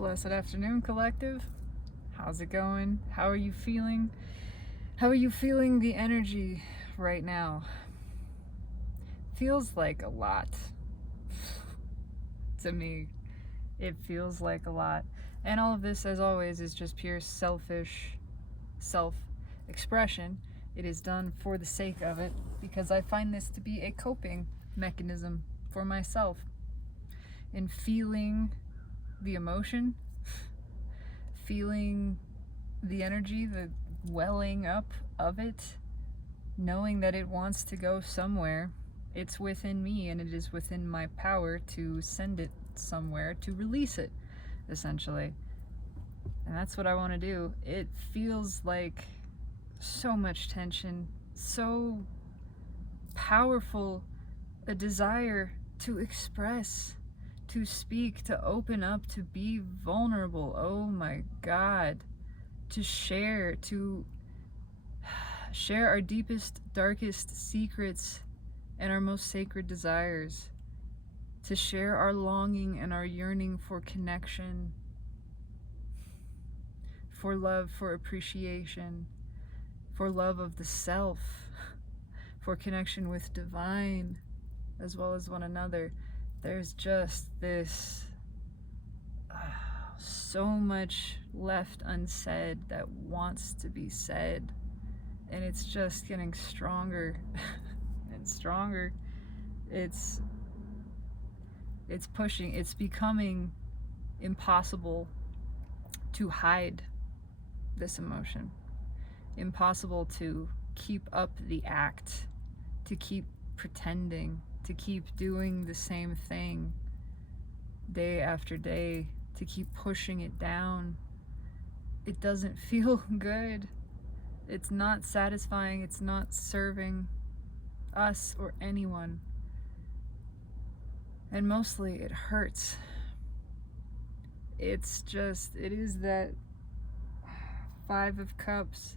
Blessed afternoon, collective. How's it going? How are you feeling? How are you feeling the energy right now? Feels like a lot. To me, it feels like a lot. And all of this, as always, is just pure selfish self-expression. It is done for the sake of it, because I find this to be a coping mechanism for myself. In feeling the emotion, feeling the energy, the welling up of it, knowing that it wants to go somewhere. It's within me, and it is within my power to send it somewhere, to release it, essentially. And that's what I want to do. It feels like so much tension, so powerful, a desire to express, to speak, to open up, to be vulnerable. Oh my God. To share our deepest, darkest secrets and our most sacred desires. To share our longing and our yearning for connection, for love, for appreciation, for love of the self, for connection with divine, as well as one another. There's just this so much left unsaid that wants to be said, and it's just getting stronger and stronger. It's pushing, it's becoming impossible to hide this emotion, impossible to keep up the act, to keep pretending, to keep doing the same thing day after day, to keep pushing it down. It doesn't feel good. It's not satisfying. It's not serving us or anyone. And mostly it hurts. It is that 5 of Cups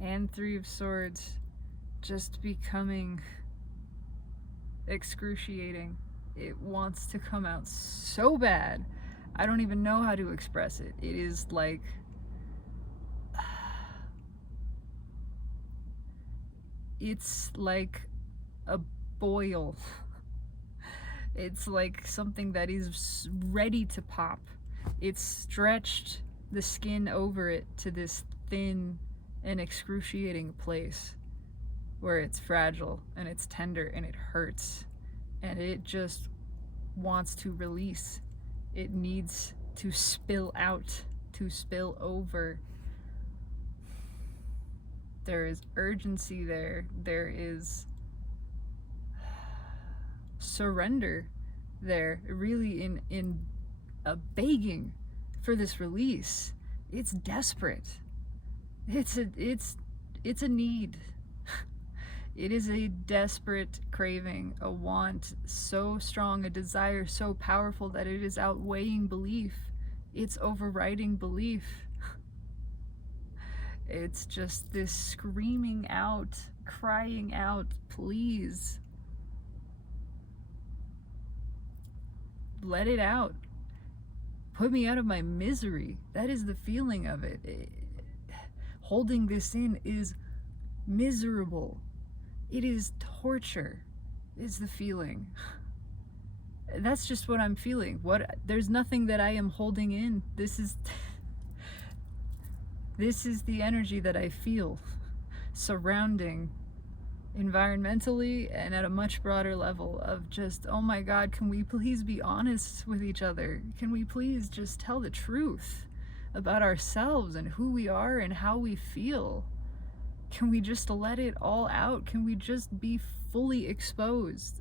and 3 of Swords just becoming excruciating. It wants to come out so bad. I don't even know how to express it. It is like it's like a boil. It's like something that is ready to pop. It's stretched the skin over it to this thin and excruciating place where it's fragile and it's tender and it hurts, and it just wants to release. It needs to spill out, to spill over. There is urgency there. There is surrender there, really in a begging for this release. It's desperate. It's a need. It is a desperate craving, a want so strong, a desire so powerful that it is outweighing belief. It's overriding belief. It's just this screaming out, crying out, please. Let it out. Put me out of my misery. That is the feeling of it. Holding this in is miserable. It is torture, is the feeling. That's just what I'm feeling. There's nothing that I am holding in. This is the energy that I feel surrounding environmentally and at a much broader level of just, oh my God, can we please be honest with each other? Can we please just tell the truth about ourselves and who we are and how we feel? Can we just let it all out? Can we just be fully exposed?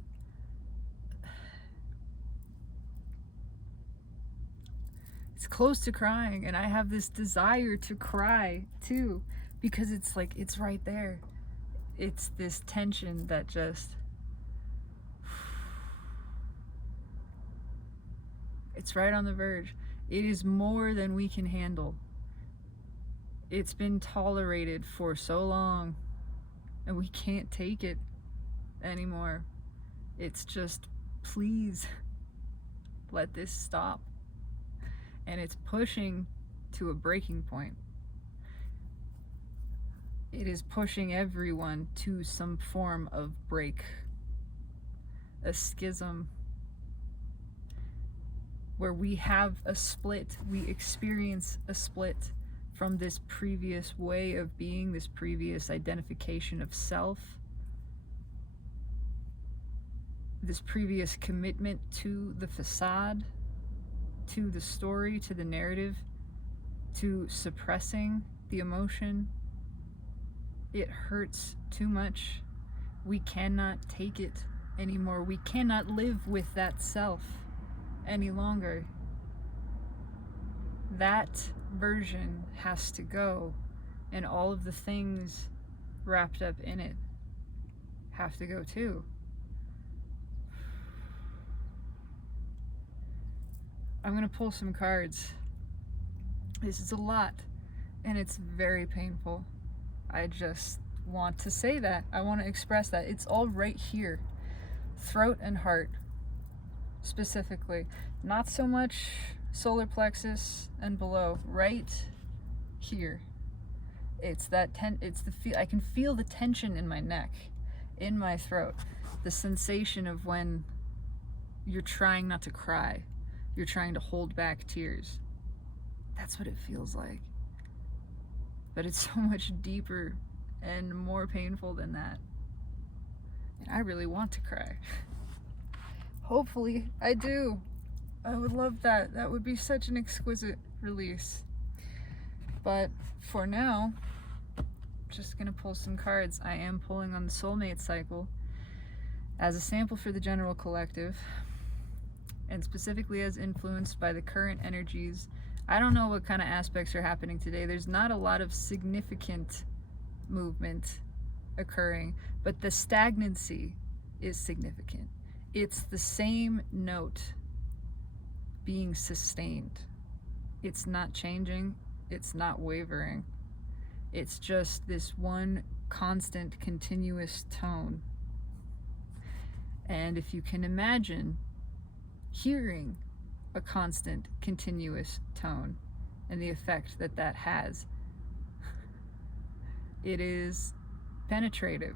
It's close to crying, and I have this desire to cry too, because it's like, it's right there. It's this tension that just, it's right on the verge. It is more than we can handle. It's been tolerated for so long, and we can't take it anymore. It's just, please, let this stop. and it's pushing to a breaking point. It is pushing everyone to some form of break, a schism, where we have a split, we experience a split from this previous way of being, this previous identification of self, this previous commitment to the facade, to the story, to the narrative, to suppressing the emotion. It hurts too much. We cannot take it anymore. We cannot live with that self any longer. That version has to go, and all of the things wrapped up in it have to go too. I'm gonna pull some cards. This is a lot, and it's very painful. I just want to say that. I want to express that. It's all right here. Throat and heart, specifically. Not so much solar plexus and below. Right here. It's that I can feel the tension in my neck, in my throat. The sensation of when you're trying not to cry. You're trying to hold back tears. That's what it feels like. But it's so much deeper and more painful than that. And I really want to cry. Hopefully I do. I would love that. That would be such an exquisite release. But for now, just gonna pull some cards. I am pulling on the soulmate cycle as a sample for the general collective, and specifically as influenced by the current energies. I don't know what kind of aspects are happening today. There's not a lot of significant movement occurring, but the stagnancy is significant. It's the same note being sustained. It's not changing. It's not wavering. It's just this one constant, continuous tone. And if you can imagine hearing a constant, continuous tone and the effect that that has, it is penetrative.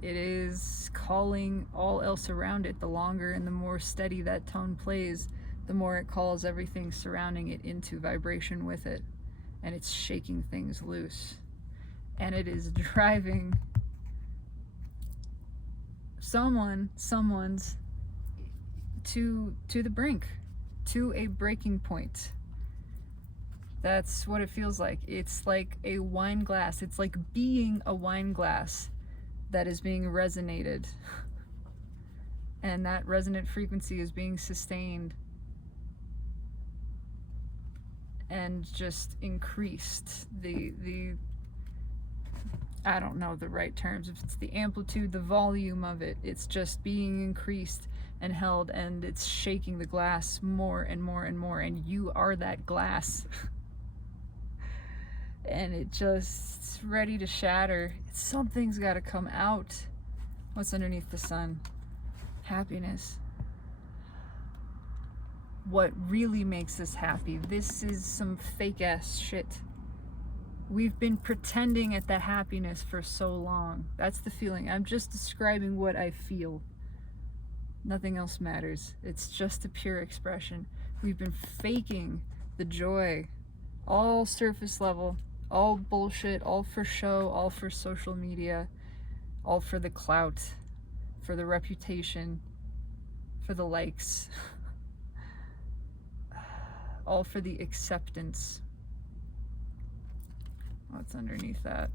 It is calling all else around it. The longer and the more steady that tone plays, the more it calls everything surrounding it into vibration with it. And it's shaking things loose. And it is driving someone's to the brink, to a breaking point. That's what it feels like. It's like a wine glass. It's like being a wine glass that is being resonated. And that resonant frequency is being sustained and just increased. The I don't know the right terms, if it's the amplitude, the volume of it, it's just being increased and held, and it's shaking the glass more and more and more, and you are that glass. And it just ready to shatter. Something's got to come out. What's underneath the sun? Happiness. What really makes us happy? This is some fake ass shit. We've been pretending at that happiness for so long. That's the feeling. I'm just describing what I feel. Nothing else matters. It's just a pure expression. We've been faking the joy, all surface level, all bullshit, all for show, all for social media, all for the clout, for the reputation, for the likes, all for the acceptance. What's underneath that?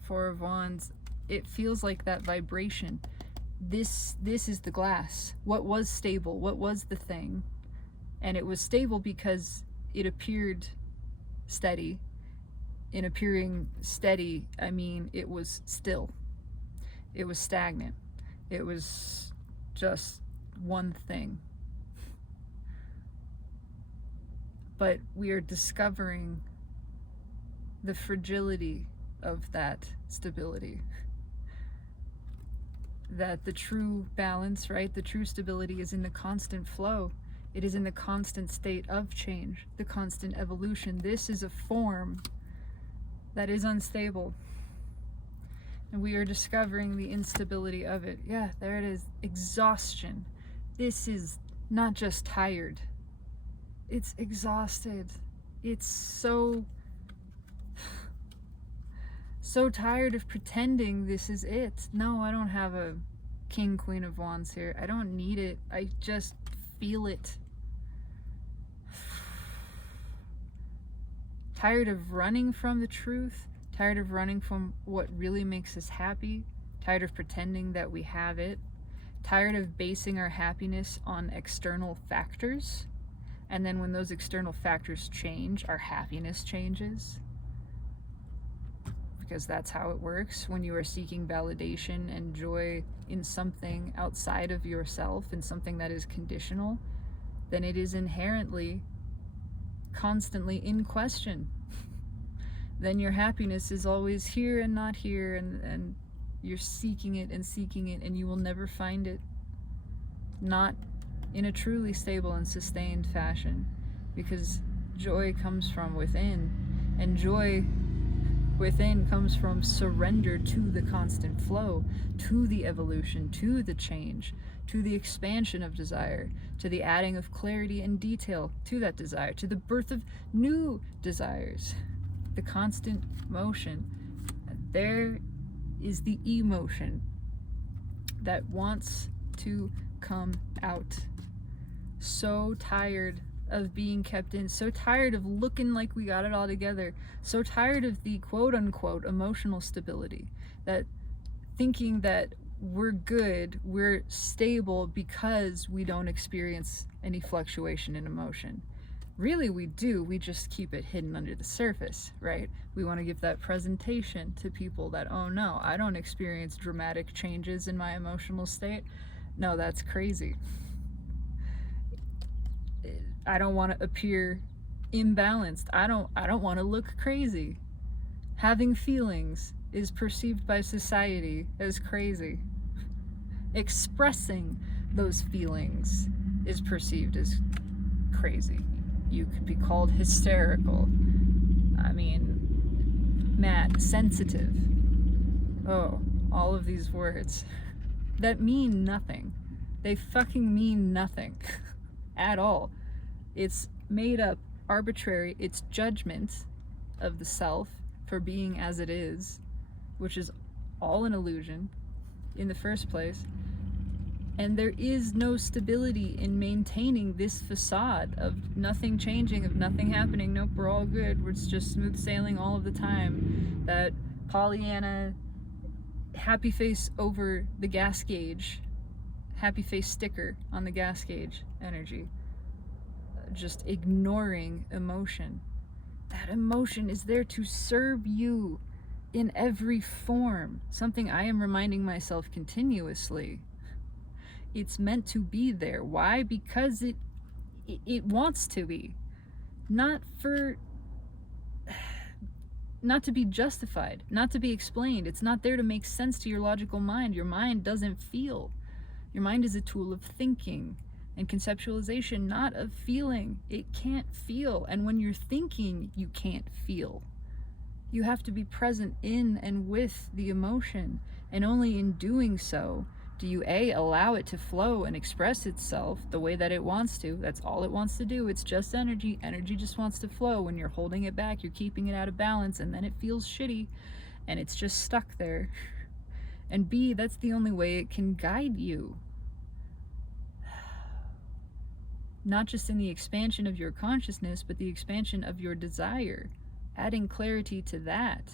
Four of Wands. It feels like that vibration. This is the glass. What was stable? What was the thing? And it was stable because it appeared steady. In appearing steady, I mean it was still. It was stagnant. It was just one thing. But we are discovering the fragility of that stability. That the true balance, right? The true stability is in the constant flow. It is in the constant state of change, the constant evolution. This is a form that is unstable. And we are discovering the instability of it. Yeah, there it is. Exhaustion. This is not just tired. It's exhausted. It's so tired of pretending this is it. No, I don't have a King, Queen of Wands here. I don't need it. I just feel it. Tired of running from the truth. Tired of running from what really makes us happy. Tired of pretending that we have it. Tired of basing our happiness on external factors. And then when those external factors change, our happiness changes. Because that's how it works. When you are seeking validation and joy in something outside of yourself, in something that is conditional, then it is inherently, constantly in question. Then your happiness is always here and not here, and you're seeking it, and you will never find it. Not in a truly stable and sustained fashion, because joy comes from within, and joy within comes from surrender to the constant flow, to the evolution, to the change, to the expansion of desire, to the adding of clarity and detail to that desire, to the birth of new desires, the constant motion. There is the emotion that wants to come out. So tired of being kept in, so tired of looking like we got it all together, so tired of the quote-unquote emotional stability, that thinking that we're good, we're stable because we don't experience any fluctuation in emotion. Really, we do, we just keep it hidden under the surface, right? We want to give that presentation to people that, oh no, I don't experience dramatic changes in my emotional state. No, that's crazy. I don't want to appear imbalanced. I don't want to look crazy. Having feelings is perceived by society as crazy. Expressing those feelings is perceived as crazy. You could be called hysterical. I mean, mad, sensitive. Oh, all of these words that mean nothing. They fucking mean nothing at all. It's made up, arbitrary. It's judgment of the self for being as it is, which is all an illusion in the first place. And there is no stability in maintaining this facade of nothing changing, of nothing happening. Nope, we're all good. It's just smooth sailing all of the time. That Pollyanna happy face over the gas gauge, happy face sticker on the gas gauge energy. Just ignoring emotion. That emotion is there to serve you in every form. Something I am reminding myself continuously. It's meant to be there. Why? Because it wants to be. Not to be justified, not to be explained. It's not there to make sense to your logical mind. Your mind doesn't feel. Your mind is a tool of thinking and conceptualization, not of feeling. It can't feel. And when you're thinking, you can't feel. You have to be present in and with the emotion. And only in doing so do you allow it to flow and express itself the way that it wants to. That's all it wants to do. It's just energy. Energy just wants to flow. When you're holding it back, you're keeping it out of balance, and then it feels shitty and it's just stuck there. And B, that's the only way it can guide you. Not just in the expansion of your consciousness, but the expansion of your desire. Adding clarity to that.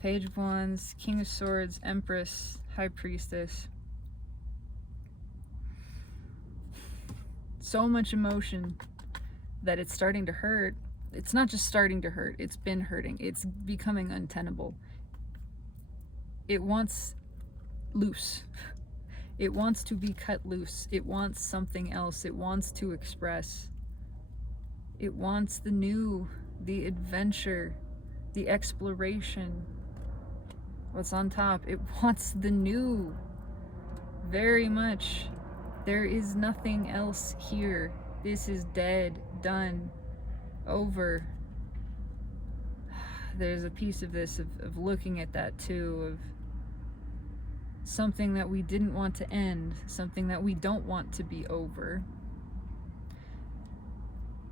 Page of Wands, King of Swords, Empress, High Priestess. So much emotion that it's starting to hurt. It's not just starting to hurt, it's been hurting. It's becoming untenable. It wants loose. It wants to be cut loose. It wants something else. It wants to express. It wants the new, the adventure, the exploration. What's on top? It wants the new. very much. There is nothing else here. This is dead, done, over. There's a piece of this, of looking at that too, of something that we didn't want to end, something that we don't want to be over.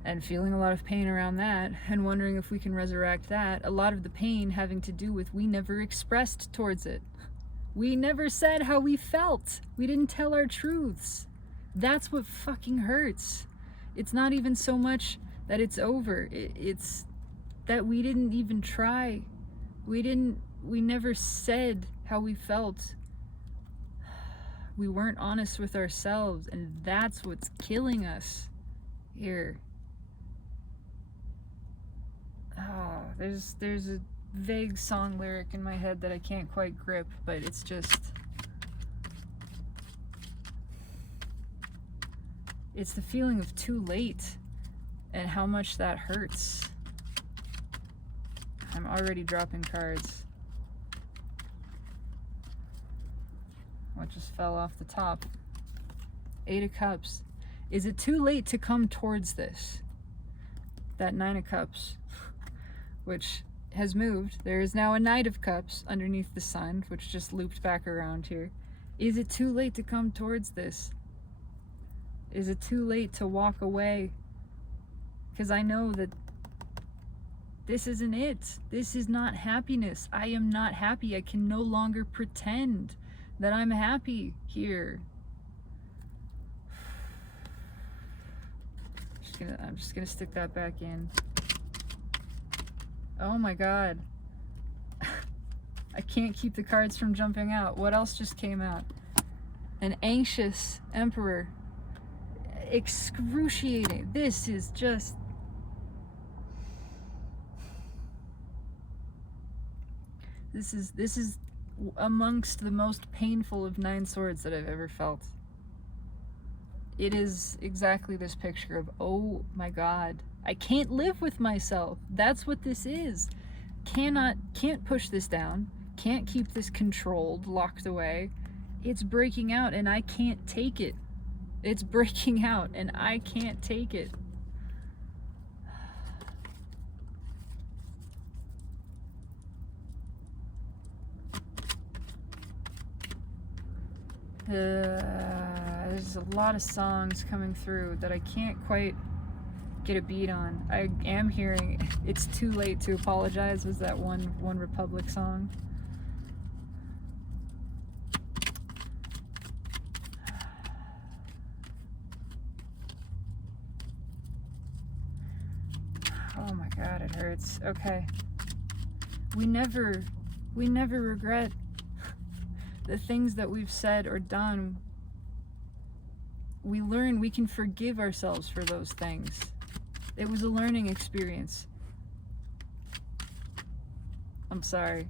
And feeling a lot of pain around that, and wondering if we can resurrect that. A lot of the pain having to do with we never expressed towards it. We never said how we felt. We didn't tell our truths. That's what fucking hurts. It's not even so much that it's over. It's that we didn't even try. We never said how we felt. We weren't honest with ourselves, and that's what's killing us here. Oh, there's a vague song lyric in my head that I can't quite grip, but it's just, it's the feeling of too late and how much that hurts. I'm already dropping cards. What just fell off the top? 8 of Cups. Is it too late to come towards this? That 9 of Cups, which has moved. There is now a Knight of Cups underneath the sun, which just looped back around here. Is it too late to come towards this? Is it too late to walk away? Because I know that this isn't it. This is not happiness. I am not happy. I can no longer pretend that I'm happy here. I'm just gonna stick that back in. Oh my god. I can't keep the cards from jumping out. What else just came out? An anxious emperor. Excruciating. This is just... This is amongst the most painful of 9 swords that I've ever felt. It is exactly this picture of, oh my god, I can't live with myself. That's what this is. Can't push this down. Can't keep this controlled, locked away. It's breaking out and I can't take it. It's breaking out and I can't take it. There's a lot of songs coming through that I can't quite get a beat on. I am hearing It's Too Late to Apologize was that one Republic song. Oh my god, it hurts. Okay. We never regret the things that we've said or done. We learn we can forgive ourselves for those things. It was a learning experience. I'm sorry.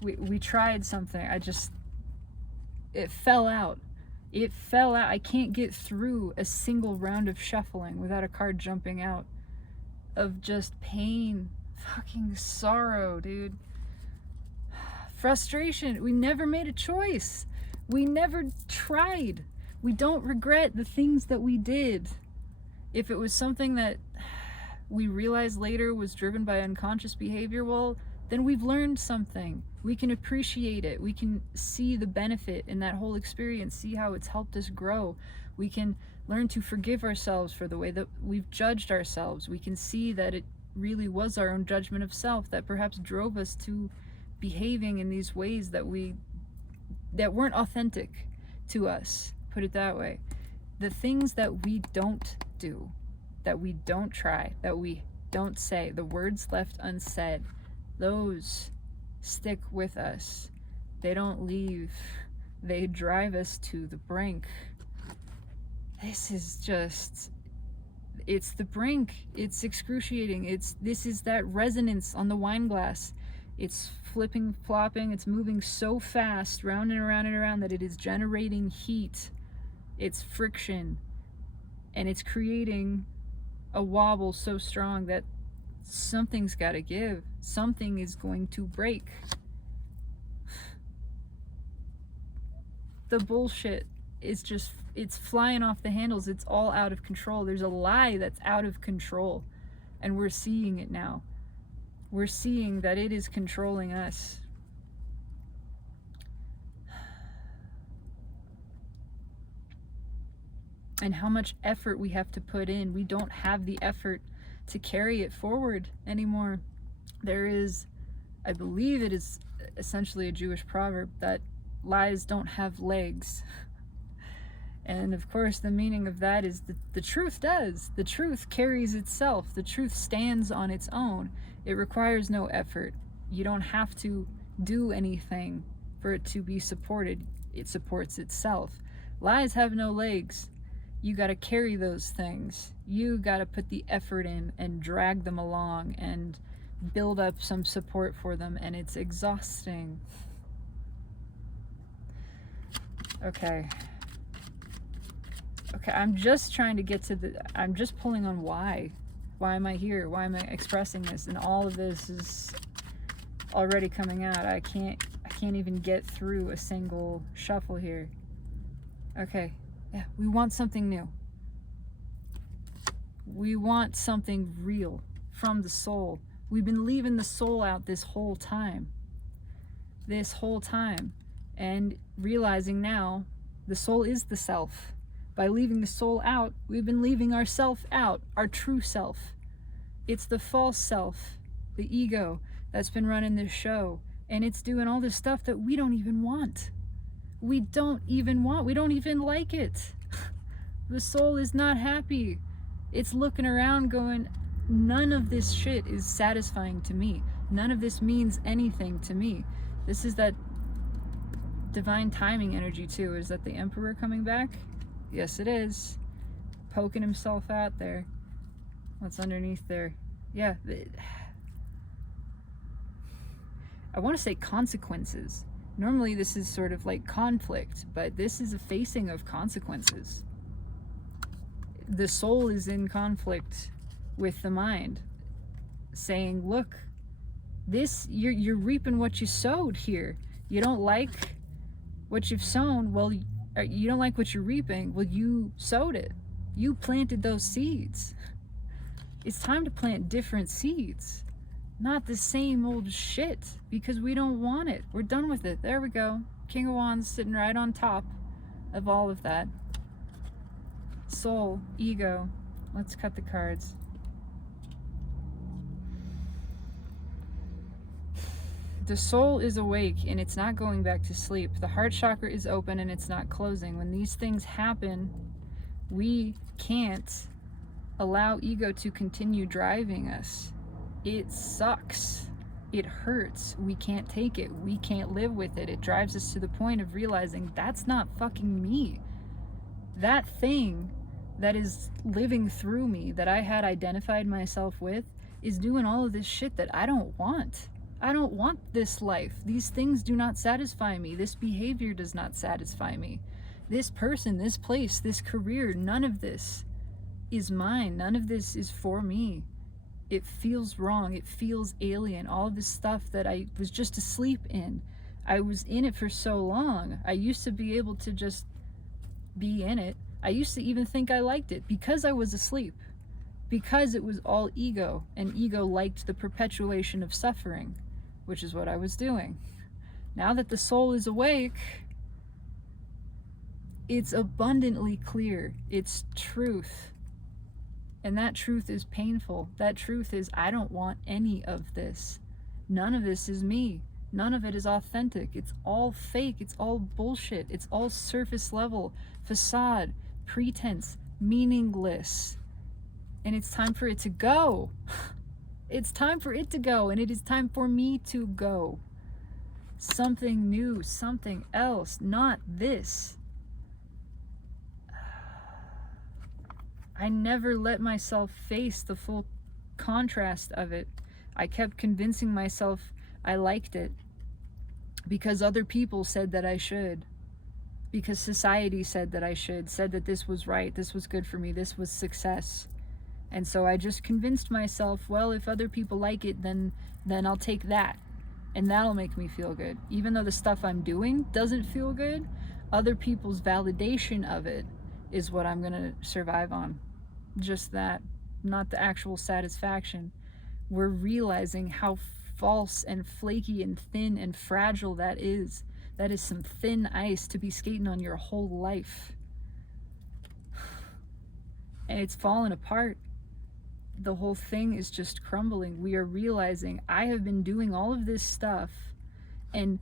We tried something. It fell out. It fell out. I can't get through a single round of shuffling without a card jumping out of just pain, fucking sorrow, dude. Frustration. We never made a choice. We never tried. We don't regret the things that we did. If it was something that we realized later was driven by unconscious behavior, well, then we've learned something. We can appreciate it. We can see the benefit in that whole experience, see how it's helped us grow. We can learn to forgive ourselves for the way that we've judged ourselves. We can see that it really was our own judgment of self that perhaps drove us to behaving in these ways that weren't authentic to us, put it that way. The things that we don't do, that we don't try, that we don't say, the words left unsaid, those stick with us. They don't leave. They drive us to the brink. This is just, it's the brink. It's excruciating. This is that resonance on the wine glass. It's flipping, flopping, it's moving so fast, round and around and around, that it is generating heat. It's friction. And it's creating a wobble so strong that something's got to give. Something is going to break. The bullshit it's flying off the handles. It's all out of control. There's a lie that's out of control, and we're seeing it now. We're seeing that it is controlling us. And how much effort we have to put in. We don't have the effort to carry it forward anymore. There is, I believe it is essentially a Jewish proverb that lies don't have legs. And of course the meaning of that is that the truth does. The truth carries itself. The truth stands on its own. It requires no effort. You don't have to do anything for it to be supported. It supports itself. Lies have no legs. You got to carry those things. You got to put the effort in and drag them along and build up some support for them, and it's exhausting. Okay, I'm just trying to get to I'm just pulling on why. Why am I here? Why am I expressing this? And all of this is already coming out. I can't even get through a single shuffle here. Okay. Yeah, we want something new. We want something real from the soul. We've been leaving the soul out this whole time. And realizing now the soul is the self. By leaving the soul out, we've been leaving ourself out, our true self. It's the false self, the ego, that's been running this show. And it's doing all this stuff that we don't even want. We don't even like it. The soul is not happy. It's looking around going, none of this shit is satisfying to me. None of this means anything to me. This is that divine timing energy too. Is that the Emperor coming back? Yes, it is. Poking himself out there. What's underneath there? Yeah. I want to say consequences. Normally this is sort of like conflict, but this is a facing of consequences. The soul is in conflict with the mind, saying, look, this, you're reaping what you sowed here. You don't like what you've sown. Well, you don't like what you're reaping. Well, you sowed it. You planted those seeds. It's time to plant different seeds. Not the same old shit, because we don't want it. We're done with it. There we go. King of Wands sitting right on top of all of that. Soul, ego. Let's cut the cards. The soul is awake and it's not going back to sleep. The heart chakra is open and it's not closing. When these things happen, we can't allow ego to continue driving us. It sucks. It hurts. We can't take it. We can't live with it. It drives us to the point of realizing that's not fucking me. That thing that is living through me, that I had identified myself with, is doing all of this shit that I don't want. I don't want this life. These things do not satisfy me. This behavior does not satisfy me. This person, this place, this career, none of this is mine. None of this is for me. It feels wrong. It feels alien. All of this stuff that I was just asleep in. I was in it for so long. I used to be able to just be in it. I used to even think I liked it because I was asleep. Because it was all ego, and ego liked the perpetuation of suffering, which is what I was doing. Now that the soul is awake, it's abundantly clear. It's truth. And that truth is painful. That truth is, I don't want any of this. None of this is me. None of it is authentic. It's all fake. It's all bullshit. It's all surface level, facade, pretense, meaningless. And it's time for it to go. It's time for it to go, and it is time for me to go. Something new, something else, not this. I never let myself face the full contrast of it. I kept convincing myself I liked it because other people said that I should, because society said that I should, said that this was right, this was good for me, this was success. And so I just convinced myself, well, if other people like it, then I'll take that, and that'll make me feel good. Even though the stuff I'm doing doesn't feel good, Other people's validation of it is what I'm going to survive on. Just that, not the actual satisfaction. We're realizing how false and flaky and thin and fragile that is. That is some thin ice to be skating on your whole life. And it's falling apart. The whole thing is just crumbling. We are realizing I have been doing all of this stuff and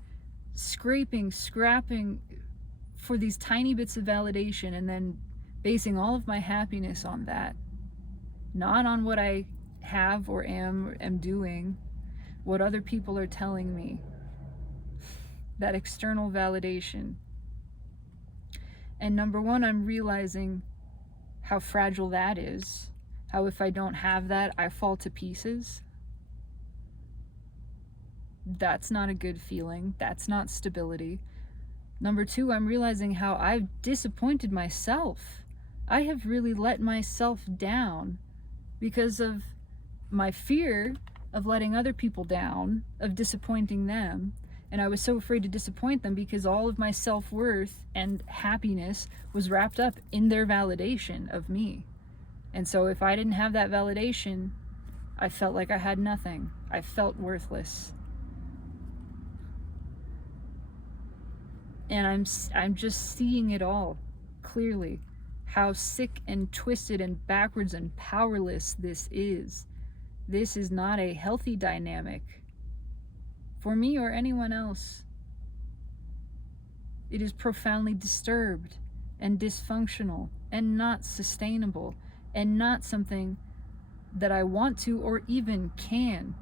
scraping, scrapping for these tiny bits of validation, and then basing all of my happiness on that. Not on what I have or am doing, what other people are telling me. That external validation. And number one, I'm realizing how fragile that is. How if I don't have that, I fall to pieces. That's not a good feeling. That's not stability. Number two, I'm realizing how I've disappointed myself. I have really let myself down because of my fear of letting other people down, of disappointing them. And I was so afraid to disappoint them because all of my self-worth and happiness was wrapped up in their validation of me. And so if I didn't have that validation, I felt like I had nothing. I felt worthless. And I'm just seeing it all clearly, how sick and twisted and backwards and powerless this is. This is not a healthy dynamic for me or anyone else. It is profoundly disturbed and dysfunctional and not sustainable and not something that I want to or even can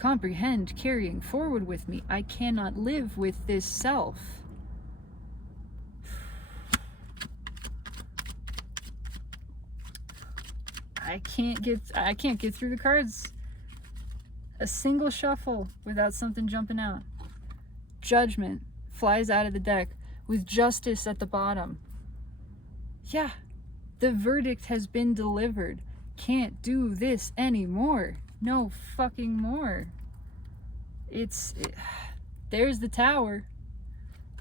comprehend carrying forward with me. I cannot live with this self. I can't get through the cards a single shuffle without something jumping out. Judgment flies out of the deck with justice at the bottom. Yeah, the verdict has been delivered. Can't do this anymore. No fucking more. There's the Tower.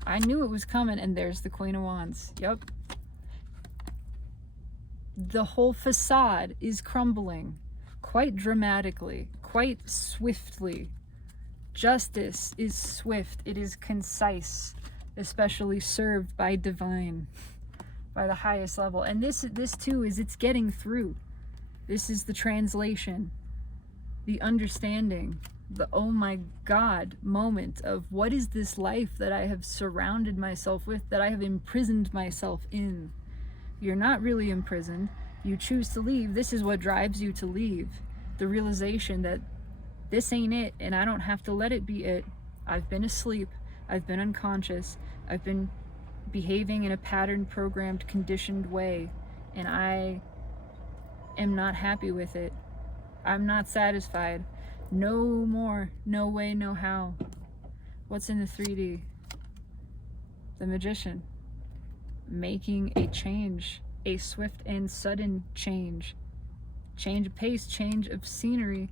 I knew it was coming, and there's the Queen of Wands. Yep. The whole facade is crumbling quite dramatically, quite swiftly. Justice is swift, it is concise, especially served by divine, by the highest level. And this too is, it's getting through. This is the translation, the understanding, the oh my God moment of what is this life that I have surrounded myself with, that I have imprisoned myself in. You're not really imprisoned. You choose to leave. This is what drives you to leave. The realization that this ain't it, and I don't have to let it be it. I've been asleep. I've been unconscious. I've been behaving in a patterned, programmed, conditioned way, and I am not happy with it. I'm not satisfied. No more. No way, no how. What's in the 3D? The Magician. Making a change, a swift and sudden change. Change of pace, change of scenery.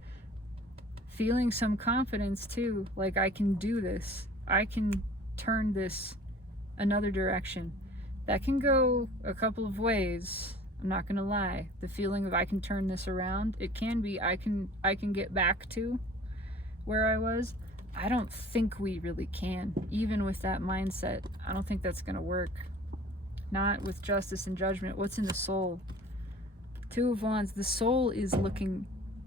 Feeling some confidence too, like I can do this. I can turn this another direction. That can go a couple of ways. I'm not gonna lie. The feeling of I can turn this around, it can be I can get back to where I was. I don't think we really can. Even with that mindset, I don't think that's gonna work. Not with justice and judgment. What's in the soul? Two of Wands. The soul is looking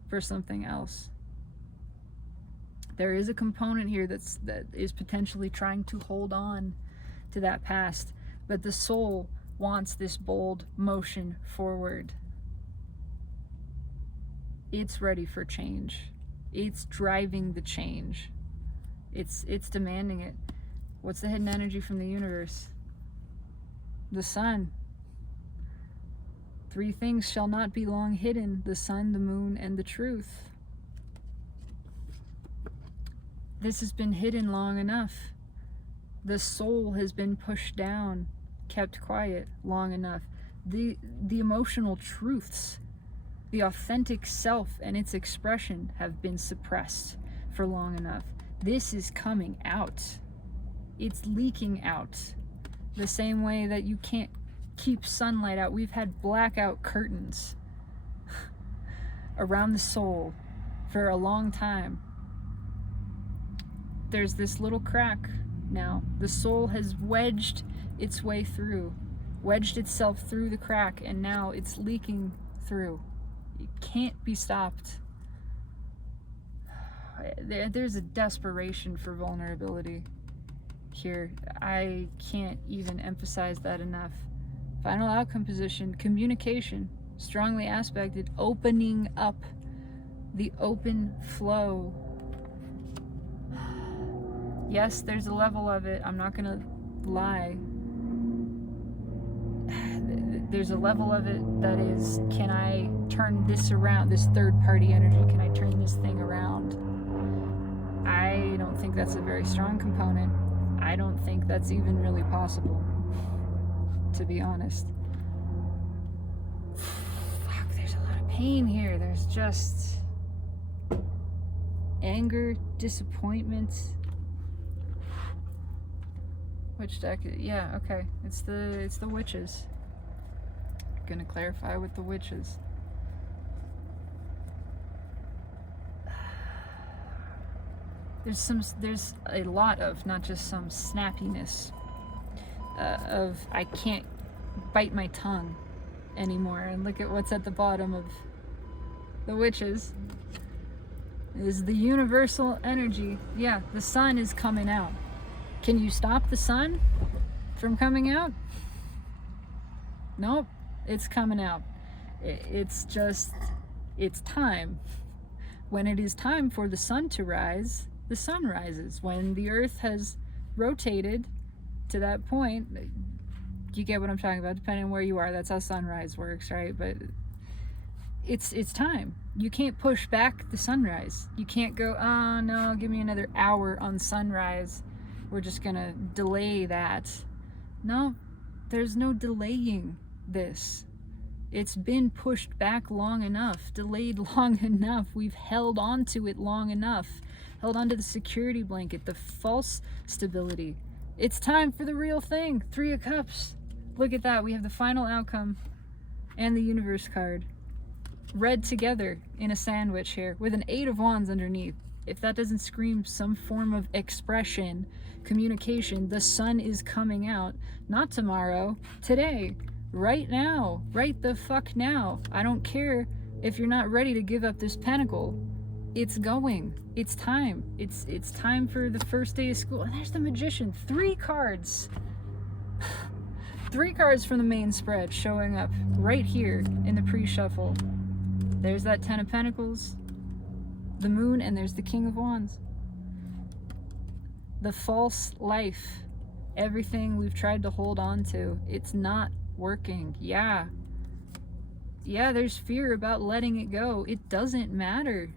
for something else. There is a component here that is potentially trying to hold on to that past, but the soul wants this bold motion forward. It's ready for change. It's driving the change. It's demanding it. What's the hidden energy from the universe? The sun. 3 things shall not be long hidden: the sun, the moon, and the truth. This has been hidden long enough. The soul has been pushed down, kept quiet long enough. The emotional truths, the authentic self and its expression have been suppressed for long enough. This is coming out. It's leaking out. The same way that you can't keep sunlight out. We've had blackout curtains around the soul for a long time. There's this little crack now. The soul has wedged its way through, wedged itself through the crack, and now it's leaking through. It can't be stopped. There's a desperation for vulnerability here. I can't even emphasize that enough. Final outcome position, communication, strongly aspected, opening up, the open flow. Yes, there's a level of it, I'm not gonna lie. There's a level of it that is, can I turn this around, this third party energy, can I turn this thing around? I don't think that's a very strong component. I don't think that's even really possible, to be honest. Fuck, there's a lot of pain here. There's just anger, disappointment. Which deck? Yeah, okay. It's the witches. I'm gonna clarify with the witches. There's a lot of, not just some snappiness, of I can't bite my tongue anymore. And look at what's at the bottom of the witches. Is the universal energy. Yeah, the sun is coming out. Can you stop the sun from coming out? Nope, it's coming out. It's just, it's time. When it is time for the sun to rise, the sun rises. When the earth has rotated to that point, you get what I'm talking about, depending on where you are. That's how sunrise works, right? But it's time. You can't push back the sunrise. You can't go, oh no, give me another hour on sunrise. We're just gonna delay that. No, there's no delaying this. It's been pushed back long enough, delayed long enough. We've held on to it long enough. Held onto the security blanket, the false stability. It's time for the real thing. 3 of Cups. Look at that. We have the final outcome and the universe card read together in a sandwich here with an 8 of Wands underneath. If that doesn't scream some form of expression, communication, the sun is coming out. Not tomorrow, today, right now, right the fuck now. I don't care if you're not ready to give up this pentacle. It's going. It's time. It's time for the first day of school. And there's the Magician. 3 cards. 3 cards from the main spread showing up right here in the pre-shuffle. There's that 10 of Pentacles, the Moon, and there's the King of Wands. The false life. Everything we've tried to hold on to. It's not working. Yeah, there's fear about letting it go. It doesn't matter.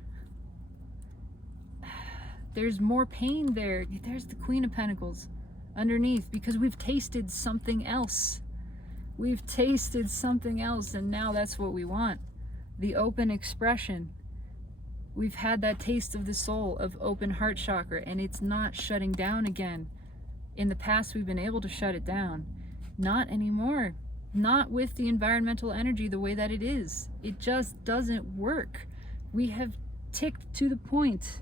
There's more pain there. There's the Queen of Pentacles underneath, because we've tasted something else. We've tasted something else, and now that's what we want. The open expression. We've had that taste of the soul, of open heart chakra, and it's not shutting down again. In the past, we've been able to shut it down. Not anymore. Not with the environmental energy the way that it is. It just doesn't work. We have ticked to the point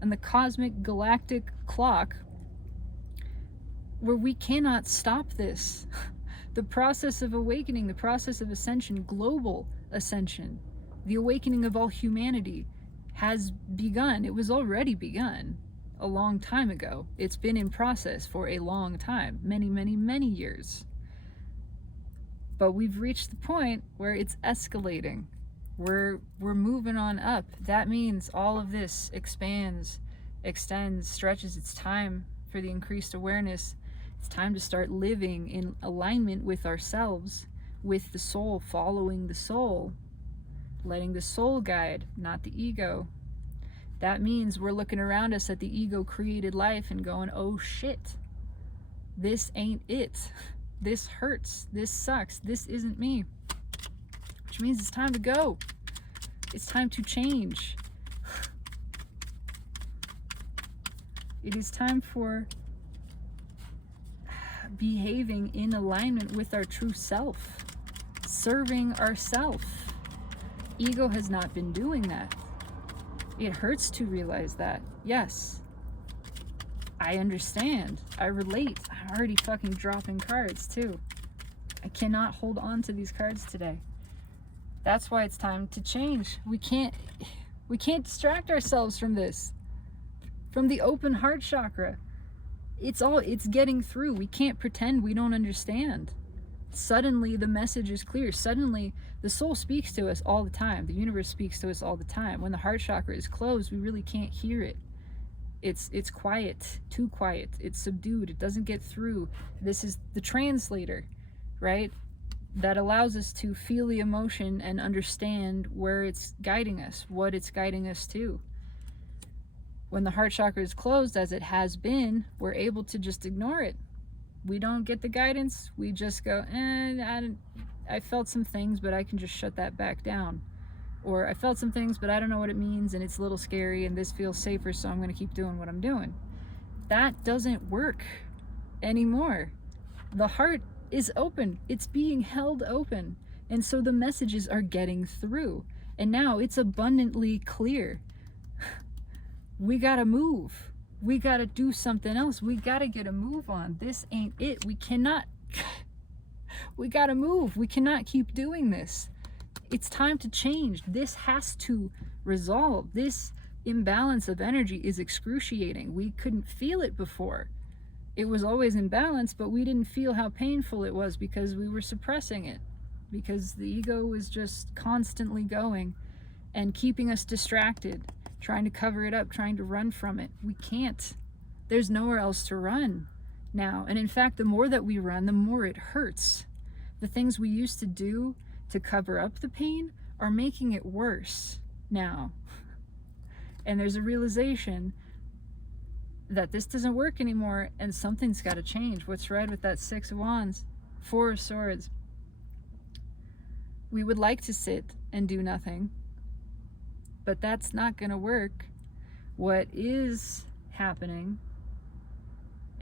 on the cosmic galactic clock where we cannot stop this. The process of awakening, the process of ascension, global ascension, the awakening of all humanity has begun. It was already begun a long time ago. It's been in process for a long time, many, many, many years. But we've reached the point where it's escalating. We're moving on up. That means all of this expands, extends, stretches. It's time for the increased awareness. It's time to start living in alignment with ourselves, with the soul, following the soul, letting the soul guide, not the ego. That means we're looking around us at the ego created life and going, oh shit, this ain't it. This hurts. This sucks. This isn't me. Which means it's time to go. It's time to change. It is time for behaving in alignment with our true self, serving ourself. Ego has not been doing that. It hurts to realize that. Yes, I understand. I relate. I'm already fucking dropping cards too. I cannot hold on to these cards today. That's why it's time to change. We can't distract ourselves from this. From the open heart chakra. It's getting through. We can't pretend we don't understand. Suddenly the message is clear. Suddenly the soul speaks to us all the time. The universe speaks to us all the time. When the heart chakra is closed, we really can't hear it. It's quiet, too quiet. It's subdued. It doesn't get through. This is the translator, right? That allows us to feel the emotion and understand where it's guiding us, what it's guiding us to. When the heart chakra is closed, as it has been, we're able to just ignore it. We don't get the guidance. We just go, I felt some things, but I can just shut that back down. Or I felt some things, but I don't know what it means, and it's a little scary, and this feels safer, so I'm going to keep doing what I'm doing. That doesn't work anymore. The heart is open. It's being held open. And so the messages are getting through. And now it's abundantly clear. We got to move. We got to do something else. We got to get a move on. This ain't it. We got to move. We cannot keep doing this. It's time to change. This has to resolve. This imbalance of energy is excruciating. We couldn't feel it before. It was always in balance, but we didn't feel how painful it was because we were suppressing it. Because the ego was just constantly going and keeping us distracted, trying to cover it up, trying to run from it. We can't. There's nowhere else to run now. And in fact, the more that we run, the more it hurts. The things we used to do to cover up the pain are making it worse now. And there's a realization that this doesn't work anymore and something's got to change. What's right with that 6 of Wands? 4 of Swords. We would like to sit and do nothing, but that's not going to work. What is happening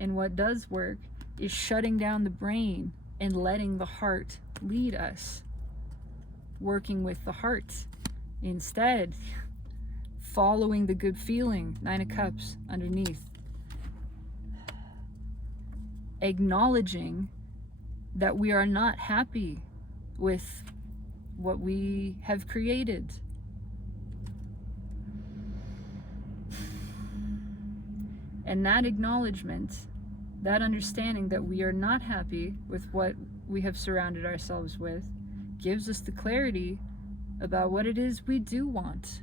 and what does work is shutting down the brain and letting the heart lead us. Working with the heart instead. Following the good feeling. 9 of Cups underneath. Acknowledging that we are not happy with what we have created. And that acknowledgement, that understanding that we are not happy with what we have surrounded ourselves with, gives us the clarity about what it is we do want.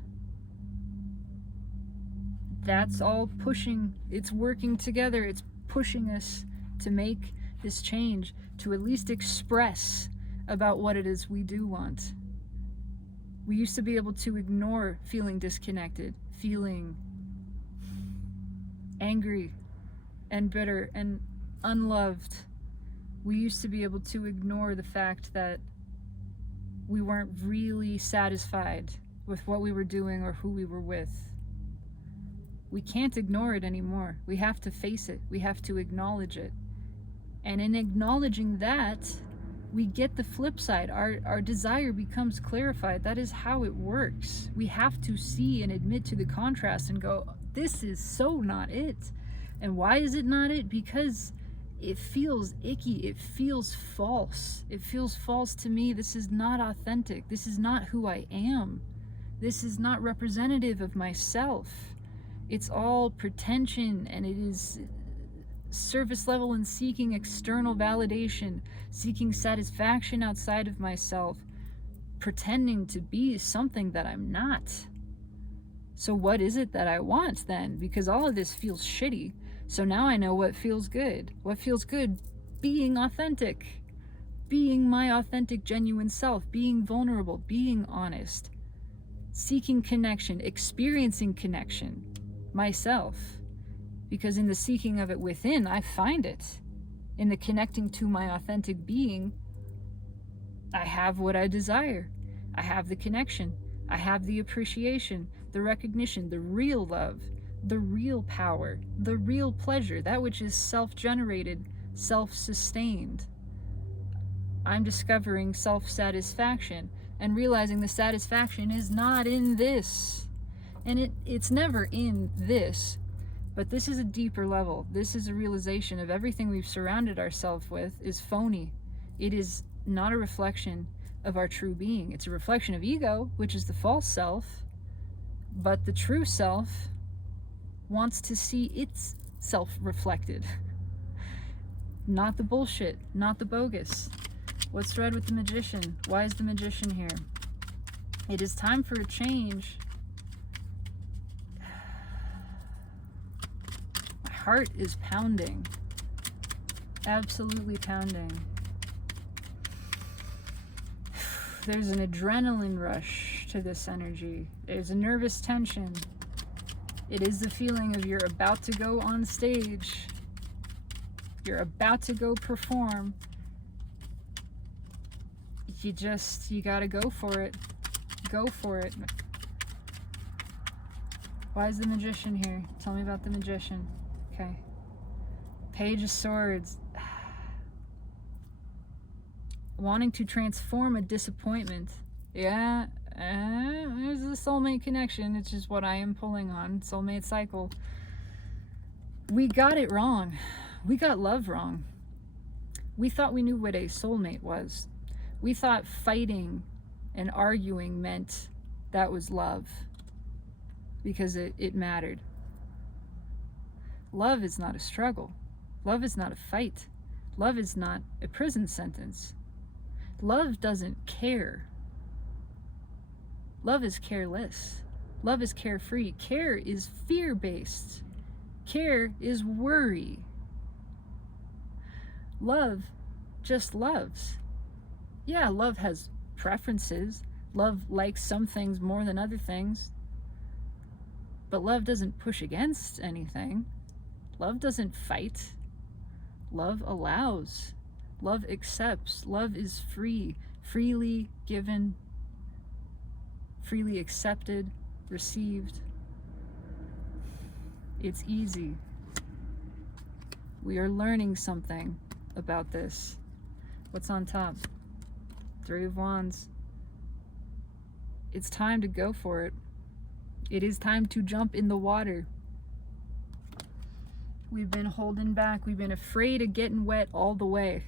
That's all pushing, it's working together, it's pushing us to make this change, to at least express about what it is we do want. We used to be able to ignore feeling disconnected, feeling angry and bitter and unloved. We used to be able to ignore the fact that we weren't really satisfied with what we were doing or who we were with. We can't ignore it anymore. We have to face it. We have to acknowledge it. And in acknowledging that, we get the flip side. Our desire becomes clarified. That is how it works. We have to see and admit to the contrast and go, this is so not it. And why is it not it? Because it feels icky. It feels false. It feels false to me. This is not authentic. This is not who I am. This is not representative of myself. It's all pretension, and it is surface level and seeking external validation, seeking satisfaction outside of myself, pretending to be something that I'm not. So what is it that I want then? Because all of this feels shitty. So now I know what feels good. What feels good? Being authentic. Being my authentic, genuine self. Being vulnerable. Being honest. Seeking connection. Experiencing connection. Myself. Because in the seeking of it within, I find it. In the connecting to my authentic being, I have what I desire. I have the connection. I have the appreciation, the recognition, the real love, the real power, the real pleasure, that which is self-generated self-sustained. I'm discovering self-satisfaction and realizing the satisfaction is not in this. And it's never in this, but this is a deeper level. This is a realization of everything we've surrounded ourselves with is phony. It is not a reflection of our true being. It's a reflection of ego, which is the false self, but the true self wants to see its self reflected. Not the bullshit, not the bogus. What's red with the magician? Why is the magician here? It is time for a change. My heart is pounding. Absolutely pounding. There's an adrenaline rush to this energy. There's a nervous tension. It is the feeling of you're about to go on stage. You're about to go perform. You gotta go for it. Go for it. Why is the magician here? Tell me about the magician. Okay. Page of Swords. Wanting to transform a disappointment. Yeah, there's a soulmate connection. It's just what I am pulling on. Soulmate cycle. We got it wrong. We got love wrong. We thought we knew what a soulmate was. We thought fighting and arguing meant that was love because it mattered. Love is not a struggle. Love is not a fight. Love is not a prison sentence. Love doesn't care. Love is careless. Love is carefree. Care is fear-based. Care is worry. Love just loves. Yeah, love has preferences. Love likes some things more than other things. But love doesn't push against anything. Love doesn't fight. Love allows. Love accepts. Love is free. Freely given. Freely accepted. Received. It's easy. We are learning something about this. What's on top? Three of Wands. It's time to go for it. It is time to jump in the water. We've been holding back. We've been afraid of getting wet all the way.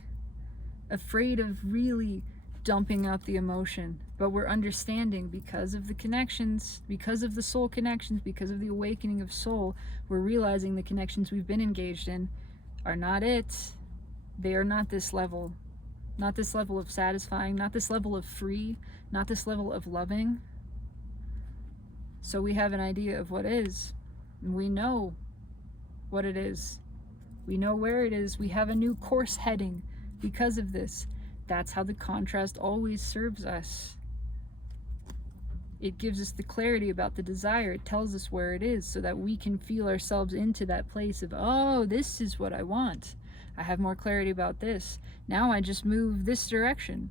Afraid of really dumping out the emotion. But we're understanding because of the connections, because of the soul connections, because of the awakening of soul, we're realizing the connections we've been engaged in are not it. They are not this level. Not this level of satisfying, not this level of free, not this level of loving. So we have an idea of what is, and we know what it is. We know where it is. We have a new course heading because of this. That's how the contrast always serves us. It gives us the clarity about the desire. It tells us where it is so that we can feel ourselves into that place of, oh, this is what I want. I have more clarity about this. Now I just move this direction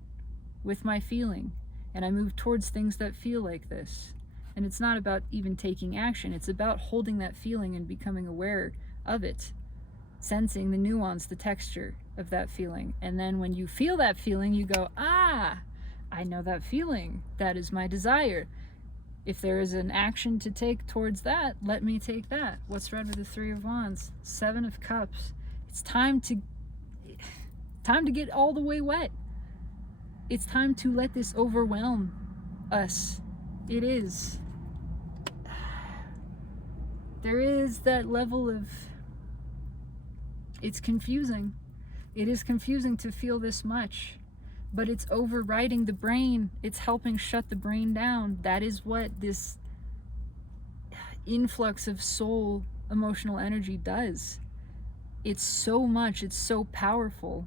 with my feeling, and I move towards things that feel like this. And it's not about even taking action. It's about holding that feeling and becoming aware of it, sensing the nuance, the texture of that feeling. And then when you feel that feeling, you go, ah, I know that feeling. That is my desire. If there is an action to take towards that, let me take that. What's red with the Three of Wands? Seven of Cups. It's time to get all the way wet. It's time to let this overwhelm us. It is. There is that level of, it's confusing. It is confusing to feel this much, but it's overriding the brain. It's helping shut the brain down. That is what this influx of soul emotional energy does. It's so much, it's so powerful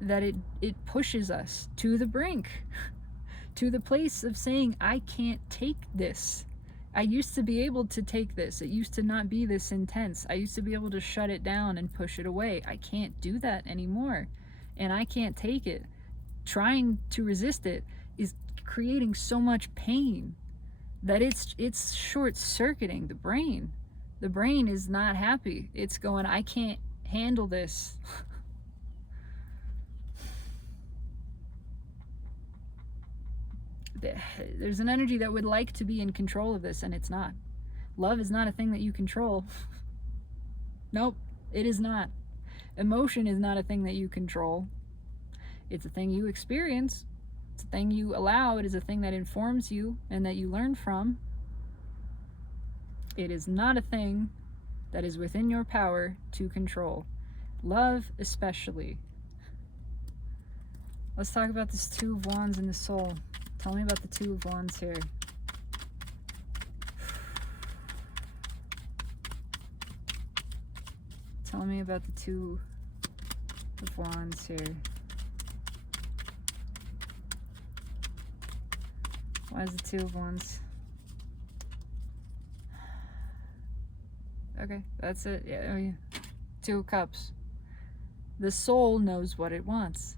that it pushes us to the brink, to the place of saying, I can't take this. I used to be able to take this. It used to not be this intense. I used to be able to shut it down and push it away. I can't do that anymore, and I can't take it. Trying to resist it is creating so much pain that it's short-circuiting the brain. The brain is not happy. It's going, I can't handle this. There's an energy that would like to be in control of this, and it's not. Love is not a thing that you control. Nope, it is not. Emotion is not a thing that you control. It's a thing you experience. It's a thing you allow. It is a thing that informs you and that you learn from. It is not a thing that is within your power to control. Love especially. Let's talk about this Two of Wands in the soul. Tell me about the Two of Wands here. Tell me about the Two of Wands here. Why is the Two of Wands? Okay, that's it. Yeah, oh yeah. Two of Cups. The soul knows what it wants.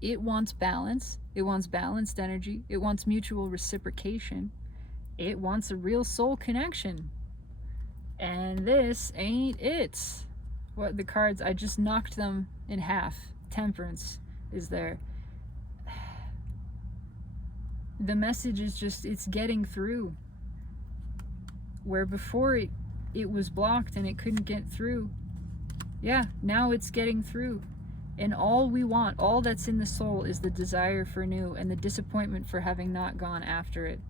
It wants balance. It wants balanced energy. It wants mutual reciprocation. It wants a real soul connection. And this ain't it. What the cards, I just knocked them in half. Temperance is there. The message is just, it's getting through. Where before it was blocked and it couldn't get through. Yeah, now it's getting through. And all we want, all that's in the soul, is the desire for new and the disappointment for having not gone after it.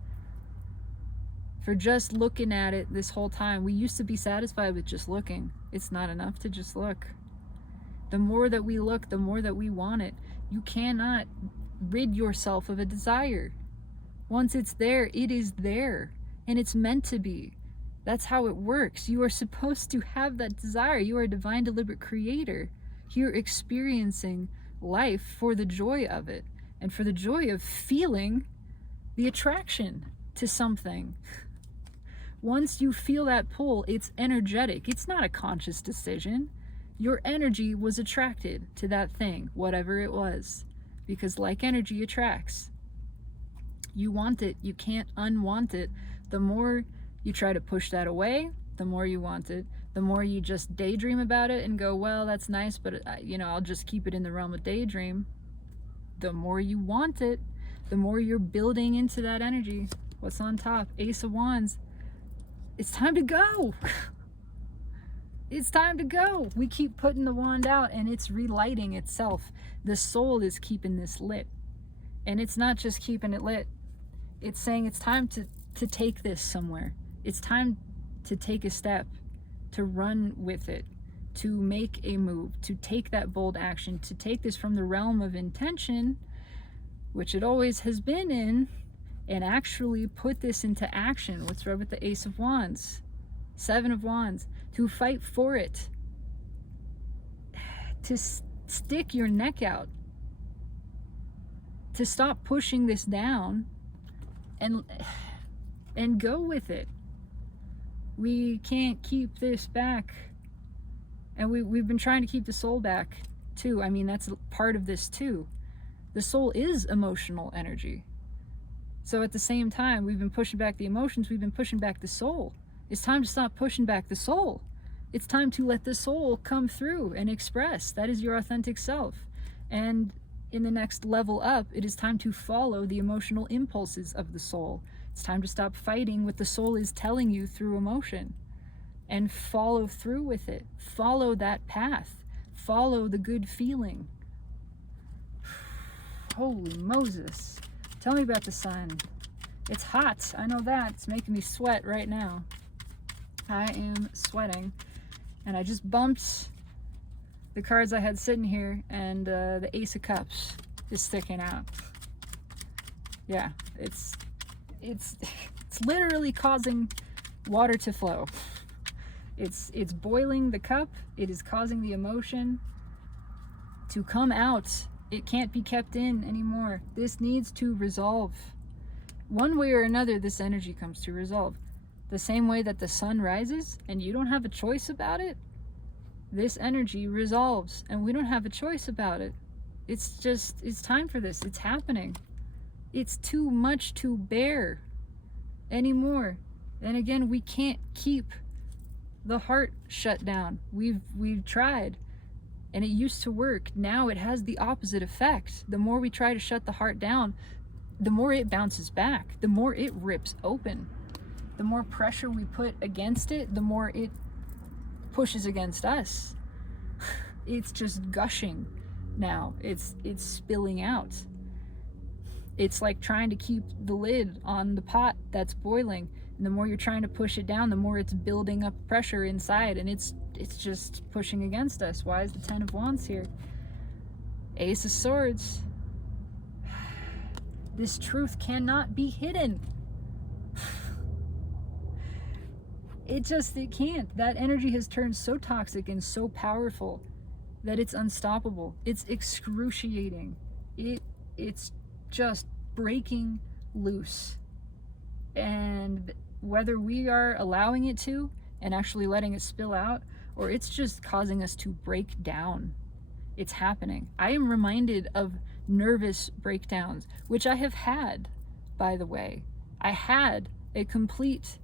For just looking at it this whole time. We used to be satisfied with just looking. It's not enough to just look. The more that we look, the more that we want it. You cannot rid yourself of a desire. Once it's there, it is there. And it's meant to be. That's how it works. You are supposed to have that desire. You are a divine, deliberate creator. You're experiencing life for the joy of it. And for the joy of feeling the attraction to something. Once you feel that pull, it's energetic. It's not a conscious decision. Your energy was attracted to that thing, whatever it was. Because like energy attracts. You want it. You can't unwant it. The more you try to push that away, the more you want it. The more you just daydream about it and go, well, that's nice, but I'll just keep it in the realm of daydream. The more you want it, the more you're building into that energy. What's on top? Ace of Wands. It's time to go. It's time to go. We keep putting the wand out and it's relighting itself. The soul is keeping this lit. And it's not just keeping it lit. It's saying it's time to take this somewhere. It's time to take a step, to run with it, to make a move, to take that bold action, to take this from the realm of intention, which it always has been in, and actually put this into action. What's right with the Ace of Wands? Seven of Wands. To fight for it. To stick your neck out. To stop pushing this down and go with it. We can't keep this back. And we've been trying to keep the soul back too. I mean, that's part of this too. The soul is emotional energy. So at the same time, we've been pushing back the emotions, we've been pushing back the soul. It's time to stop pushing back the soul. It's time to let the soul come through and express. That is your authentic self. And in the next level up, it is time to follow the emotional impulses of the soul. It's time to stop fighting what the soul is telling you through emotion and follow through with it. Follow that path. Follow the good feeling. Holy Moses. Tell me about the sun. It's hot. I know that. It's making me sweat right now. I am sweating. And I just bumped the cards I had sitting here, and the Ace of Cups is sticking out. Yeah, it's literally causing water to flow. It's boiling the cup. It is causing the emotion to come out. It can't be kept in anymore. This needs to resolve. One way or another, this energy comes to resolve. The same way that the sun rises and you don't have a choice about it, this energy resolves and we don't have a choice about it. It's time for this. It's happening. It's too much to bear anymore. And again, we can't keep the heart shut down. We've tried, and it used to work. Now it has the opposite effect. The more we try to shut the heart down, the more it bounces back, the more it rips open. The more pressure we put against it, the more it pushes against us. It's just gushing now. It's spilling out. It's like trying to keep the lid on the pot that's boiling. And the more you're trying to push it down, the more it's building up pressure inside, and it's just pushing against us. Why is the Ten of Wands here? Ace of Swords. This truth cannot be hidden. It can't. That energy has turned so toxic and so powerful that it's unstoppable. It's excruciating. It's just breaking loose. And whether we are allowing it to and actually letting it spill out, or it's just causing us to break down, it's happening. I am reminded of nervous breakdowns, which I have had, by the way. I had a complete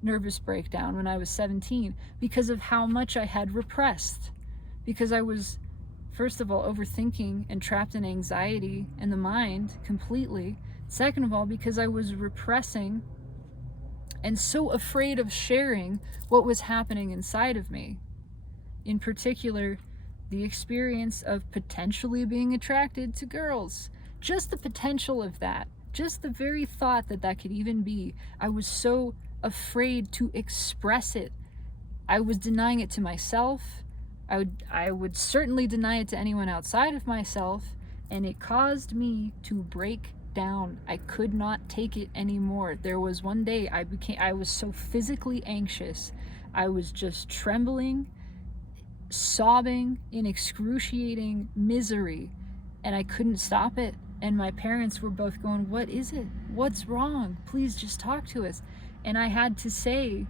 nervous breakdown when I was 17 because of how much I had repressed. Because I was, first of all, overthinking and trapped in anxiety in the mind completely. Second of all, because I was repressing and so afraid of sharing what was happening inside of me. In particular, the experience of potentially being attracted to girls. Just the potential of that. Just the very thought that that could even be. I was so afraid to express it. I was denying it to myself. I would certainly deny it to anyone outside of myself, and it caused me to break down. I could not take it anymore. There was one day I was so physically anxious. I was just trembling, sobbing in excruciating misery, and I couldn't stop it. And my parents were both going, "What is it? What's wrong? Please just talk to us." And I had to say,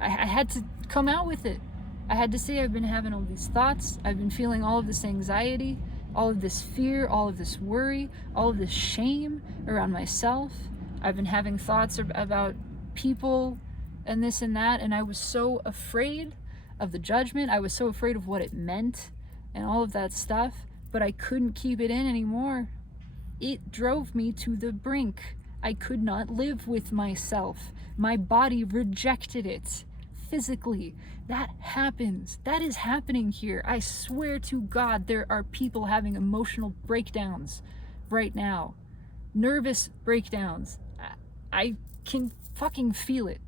I had to come out with it. I had to say, I've been having all these thoughts. I've been feeling all of this anxiety, all of this fear, all of this worry, all of this shame around myself. I've been having thoughts about people and this and that. And I was so afraid of the judgment. I was so afraid of what it meant and all of that stuff. But I couldn't keep it in anymore. It drove me to the brink. I could not live with myself. My body rejected it physically. That happens. That is happening here. I swear to God, there are people having emotional breakdowns right now. Nervous breakdowns. I can fucking feel it.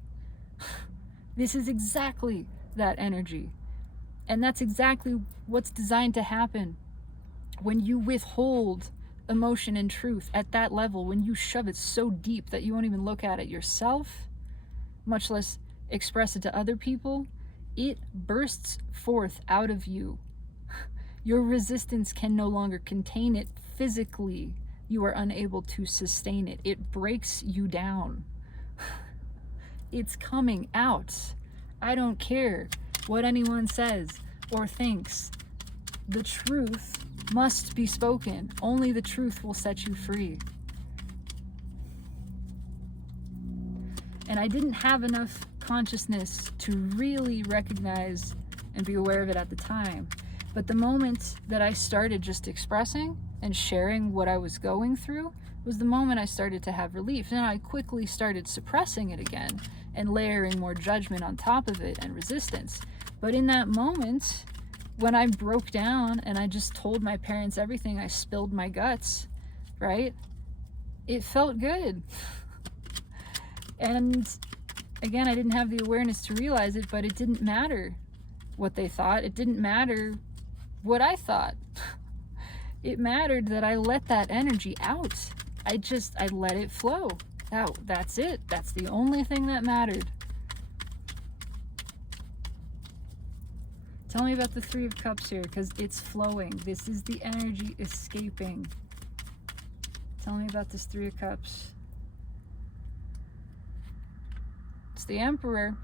This is exactly that energy. And that's exactly what's designed to happen. When you withhold emotion and truth at that level, when you shove it so deep that you won't even look at it yourself, much less express it to other people, it bursts forth out of you. Your resistance can no longer contain it physically. You are unable to sustain it. It breaks you down. It's coming out. I don't care what anyone says or thinks. The truth must be spoken. Only the truth will set you free. And I didn't have enough consciousness to really recognize and be aware of it at the time. But the moment that I started just expressing and sharing what I was going through was the moment I started to have relief. Then I quickly started suppressing it again and layering more judgment on top of it and resistance. But in that moment, when I broke down and I just told my parents everything, I spilled my guts, right? It felt good. And again, I didn't have the awareness to realize it, but it didn't matter what they thought. It didn't matter what I thought. It mattered that I let that energy out. I let it flow. That's it. That's the only thing that mattered. Tell me about the Three of Cups here, because it's flowing. This is the energy escaping. Tell me about this Three of Cups. It's the Emperor,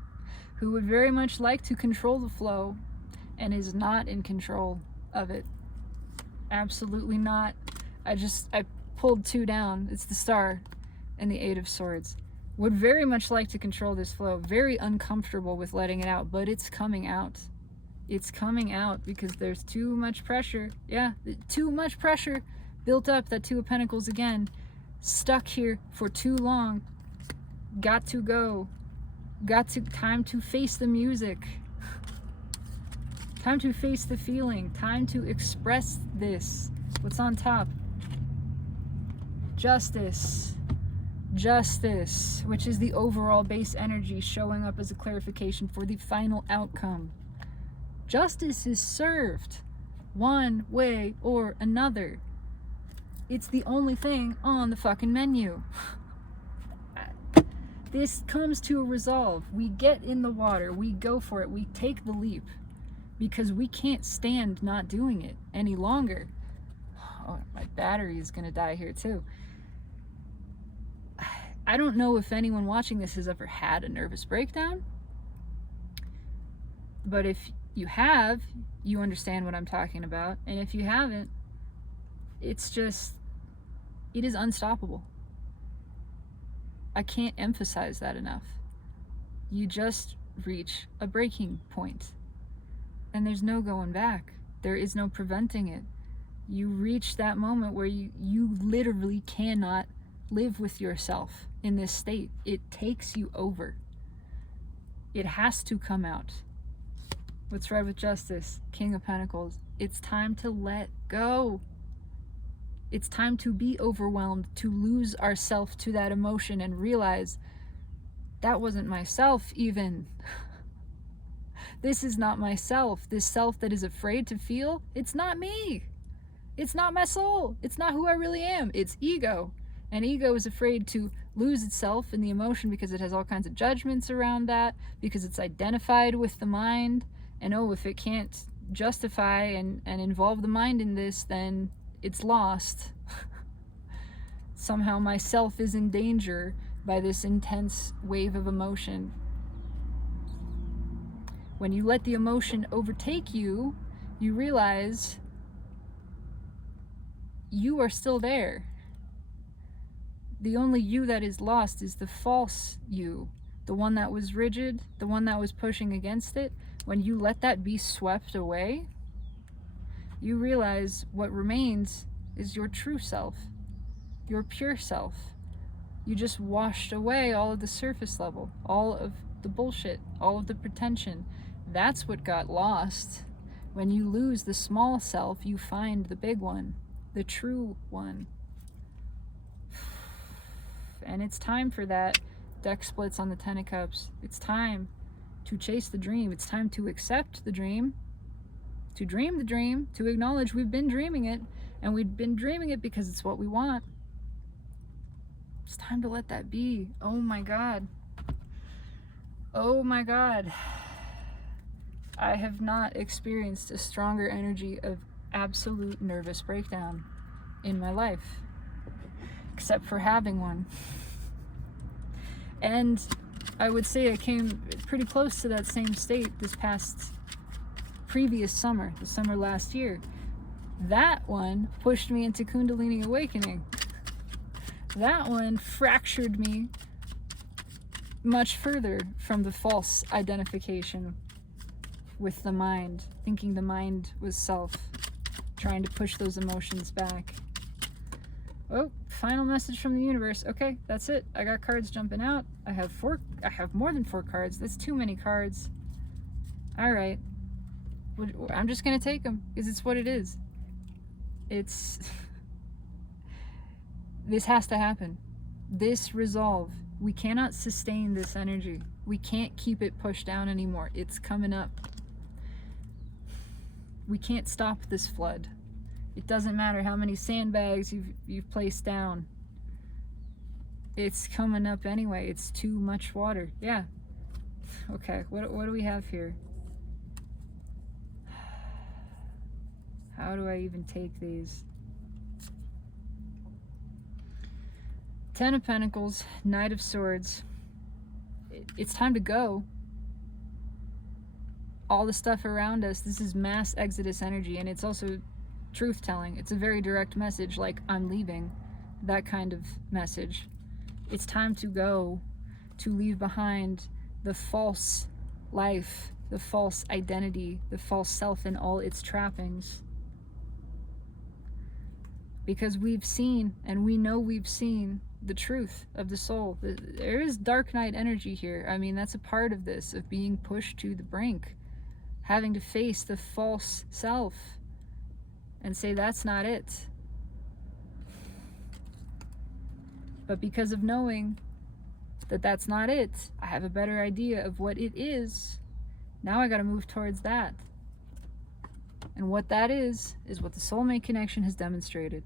who would very much like to control the flow and is not in control of it. Absolutely not. I pulled two down. It's the Star and the Eight of Swords. Would very much like to control this flow. Very uncomfortable with letting it out, but it's coming out. It's coming out because there's too much pressure. Yeah, too much pressure built up. That Two of Pentacles again. Stuck here for too long. Got to go. Time to face the music. Time to face the feeling. Time to express this. What's on top? Justice. Justice, which is the overall base energy showing up as a clarification for the final outcome. Justice is served one way or another. It's the only thing on the fucking menu. This comes to a resolve. We get in the water. We go for it. We take the leap. Because we can't stand not doing it any longer. Oh, my battery is going to die here too. I don't know if anyone watching this has ever had a nervous breakdown. But if you have, you understand what I'm talking about. And if you haven't, it's just, it is unstoppable. I can't emphasize that enough. You just reach a breaking point. And there's no going back. There is no preventing it. You reach that moment where you literally cannot live with yourself in this state. It takes you over. It has to come out. What's right with Justice? King of Pentacles. It's time to let go. It's time to be overwhelmed, to lose ourselves to that emotion and realize that wasn't myself even. This is not myself. This self that is afraid to feel, it's not me. It's not my soul. It's not who I really am. It's ego. And ego is afraid to lose itself in the emotion because it has all kinds of judgments around that, because it's identified with the mind. And oh, if it can't justify and involve the mind in this, then it's lost. Somehow myself is in danger by this intense wave of emotion. When you let the emotion overtake you, you realize you are still there. The only you that is lost is the false you, the one that was rigid, the one that was pushing against it. When you let that be swept away, you realize what remains is your true self, your pure self. You just washed away all of the surface level, all of the bullshit, all of the pretension. That's what got lost. When you lose the small self, you find the big one, the true one. And it's time for that. Deck splits on the Ten of Cups. It's time to chase the dream. It's time to accept the dream, to dream the dream, to acknowledge we've been dreaming it, and we've been dreaming it because it's what we want. It's time to let that be. Oh my God. Oh my God. I have not experienced a stronger energy of absolute nervous breakdown in my life, except for having one. And I would say I came pretty close to that same state this previous summer, the summer last year. That one pushed me into Kundalini awakening. That one fractured me much further from the false identification with the mind, thinking the mind was self, trying to push those emotions back. Oh, final message from the universe. Okay, that's it. I got cards jumping out. I have more than 4 cards. That's too many cards. All right. I'm just going to take them because it's what it is. This has to happen. This resolve. We cannot sustain this energy. We can't keep it pushed down anymore. It's coming up. We can't stop this flood. It doesn't matter how many sandbags you've placed down. It's coming up anyway. It's too much water. Yeah. Okay, what do we have here? How do I even take these? Ten of Pentacles, Knight of Swords. It's time to go. All the stuff around us, this is mass exodus energy, and it's also truth-telling. It's a very direct message, like, I'm leaving. That kind of message. It's time to go. to leave behind the false life, the false identity, the false self in all its trappings. Because we've seen, and we know we've seen, the truth of the soul. There is dark night energy here. I mean, that's a part of this, of being pushed to the brink, having to face the false self and say that's not it. But because of knowing that that's not it, I have a better idea of what it is. Now I got to move towards that. And what that is what the soulmate connection has demonstrated.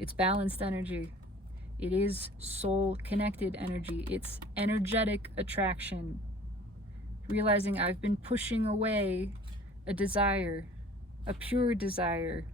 It's balanced energy. It is soul-connected energy. It's energetic attraction. Realizing I've been pushing away a desire, a pure desire,